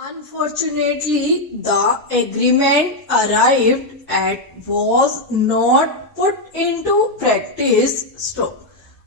Unfortunately, the agreement arrived at was not put into practice. Stop.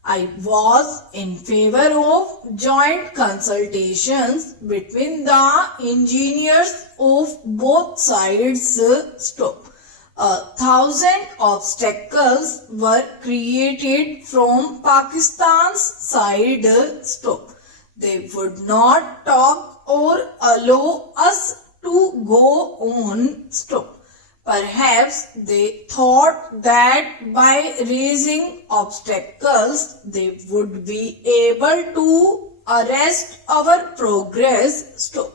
I was in favor of joint consultations between the engineers of both sides. Stop. 1,000 obstacles were created from Pakistan's side. Stop. They would not talk or allow us to go on. Stop. Perhaps they thought that by raising obstacles they would be able to arrest our progress. Stop.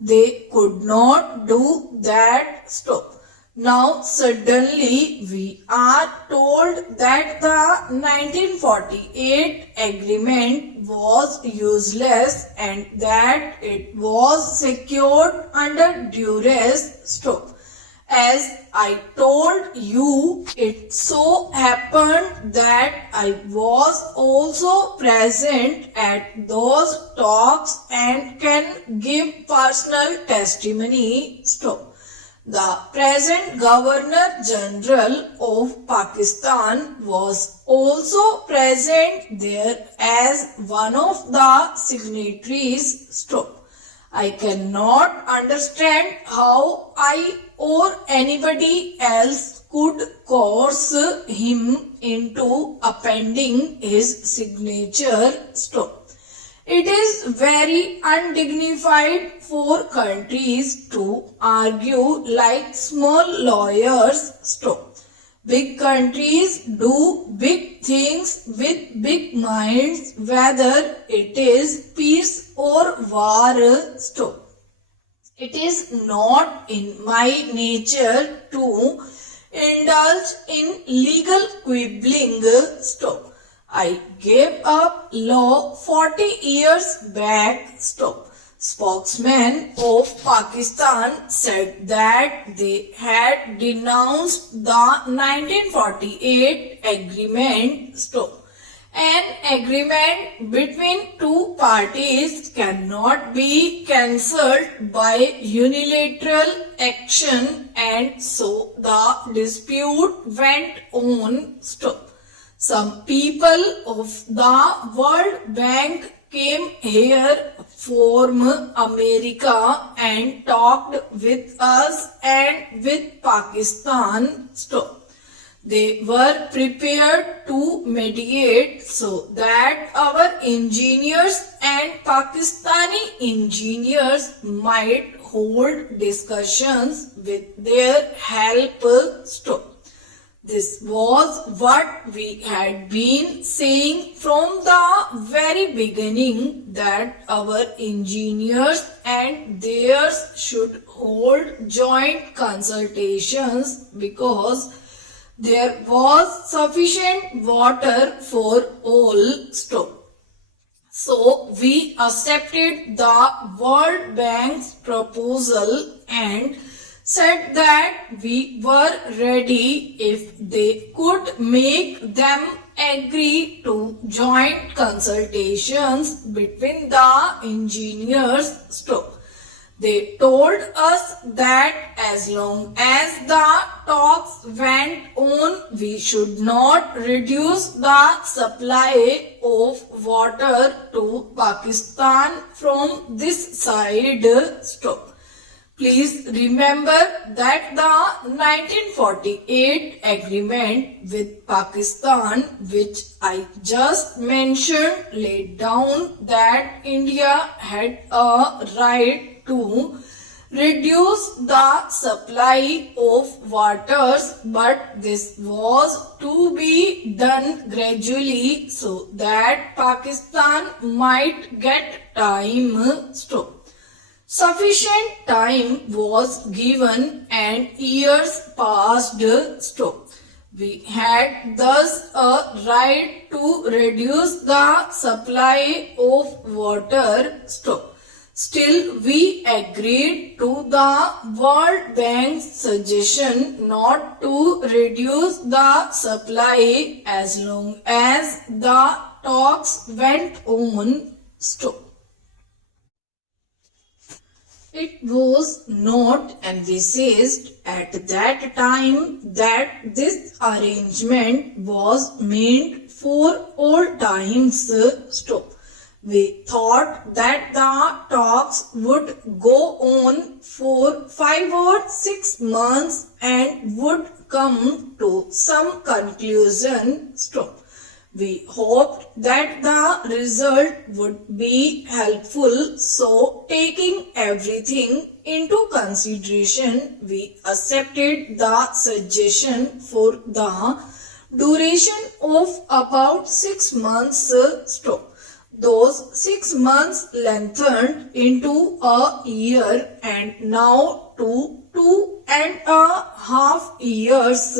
They could not do that. Stop. Now suddenly we are told that the 1948 agreement was useless and that it was secured under duress. Stop. As I told you, it so happened that I was also present at those talks and can give personal testimony. Stop. The present Governor General of Pakistan was also present there as one of the signatories. Stop. I cannot understand how I or anybody else could coerce him into appending his signature. Stop. It is very undignified for countries to argue like small lawyers. Stop. Big countries do big things with big minds, whether it is peace or war. Stop. It is not in my nature to indulge in legal quibbling. Stop. I gave up law 40 years back. Stop. Spokesman of Pakistan said that they had denounced the 1948 agreement. Stop. An agreement between two parties cannot be cancelled by unilateral action, and so the dispute went on. Stop. Some people of the World Bank came here from America and talked with us and with Pakistan. Stop. They were prepared to mediate so that our engineers and Pakistani engineers might hold discussions with their help. Stop. This was what we had been saying from the very beginning, that our engineers and theirs should hold joint consultations because there was sufficient water for all. Stop. So we accepted the World Bank's proposal and said that we were ready if they could make them agree to joint consultations between the engineers. Stop. They told us that as long as the talks went on, we should not reduce the supply of water to Pakistan from this side. Stop. Please remember that the 1948 agreement with Pakistan, which I just mentioned, laid down that India had a right to reduce the supply of waters, but this was to be done gradually so that Pakistan might get time. Stop. Sufficient time was given and years passed. Stop. We had thus a right to reduce the supply of water. Stop. Still, we agreed to the World Bank's suggestion not to reduce the supply as long as the talks went on. Stop. It was not envisaged at that time that this arrangement was meant for all times. We thought that the talks would go on for 5 or 6 months and would come to some conclusion. We hoped that the result would be helpful, so taking everything into consideration, we accepted the suggestion for the duration of about 6 months. Those 6 months lengthened into a year and now to 2.5 years.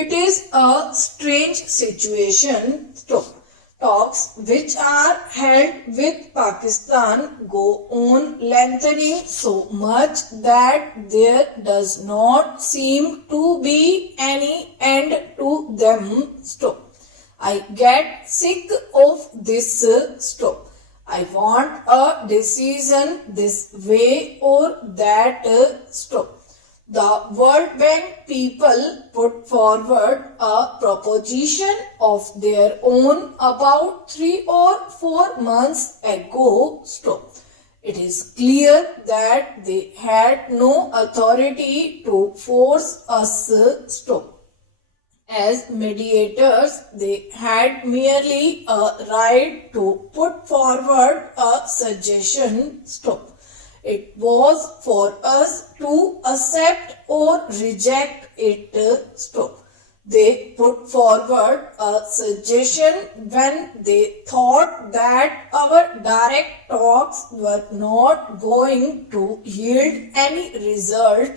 It is a strange situation. Talks which are held with Pakistan go on lengthening so much that there does not seem to be any end to them. I get sick of this. I want a decision this way or that. The World Bank people put forward a proposition of their own about 3 or 4 months ago. It is clear that they had no authority to force us. As mediators, they had merely a right to put forward a suggestion. It was for us to accept or reject it. They put forward a suggestion when they thought that our direct talks were not going to yield any result.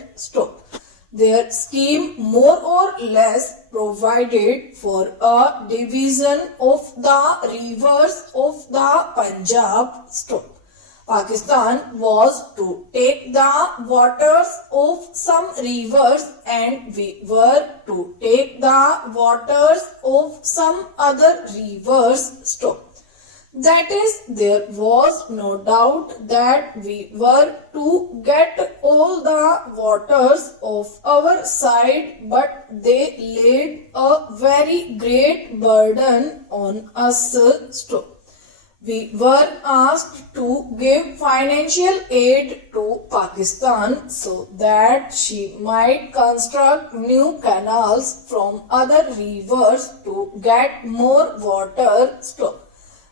Their scheme more or less provided for a division of the rivers of the Punjab. Pakistan was to take the waters of some rivers and we were to take the waters of some other rivers. That is, there was no doubt that we were to get all the waters of our side, but they laid a very great burden on us. We were asked to give financial aid to Pakistan so that she might construct new canals from other rivers to get more water.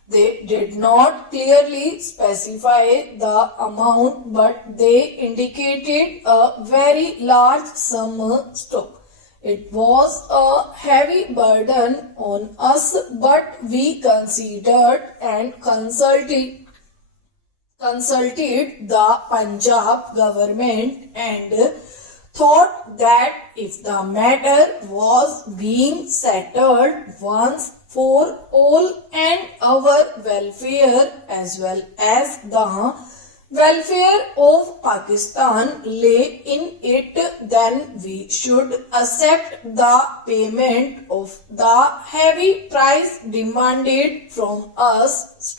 They did not clearly specify the amount, but they indicated a very large sum. It was a heavy burden on us, but we considered and consulted the Punjab government and thought that if the matter was being settled once for all and our welfare as well as the welfare of Pakistan lay in it, then we should accept the payment of the heavy price demanded from us.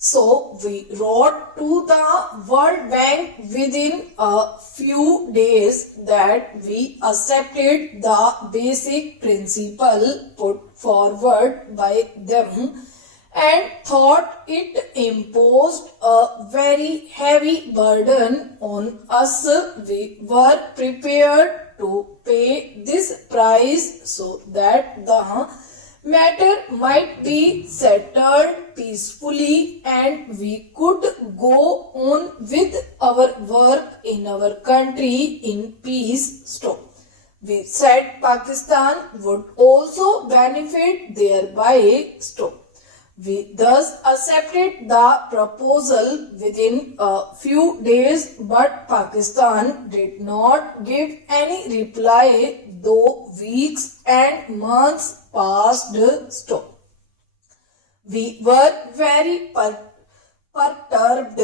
So we wrote to the World Bank within a few days that we accepted the basic principle put forward by them and thought it imposed a very heavy burden on us. We were prepared to pay this price so that the matter might be settled peacefully and we could go on with our work in our country in peace. We said Pakistan would also benefit thereby. We thus accepted the proposal within a few days, but Pakistan did not give any reply, though weeks and months passed. We were very perturbed.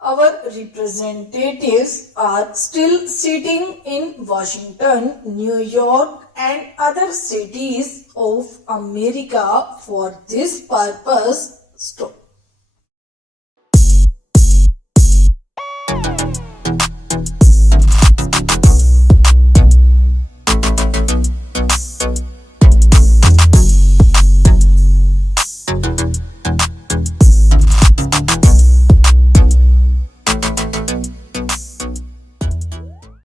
Our representatives are still sitting in Washington, New York and other cities of America for this purpose.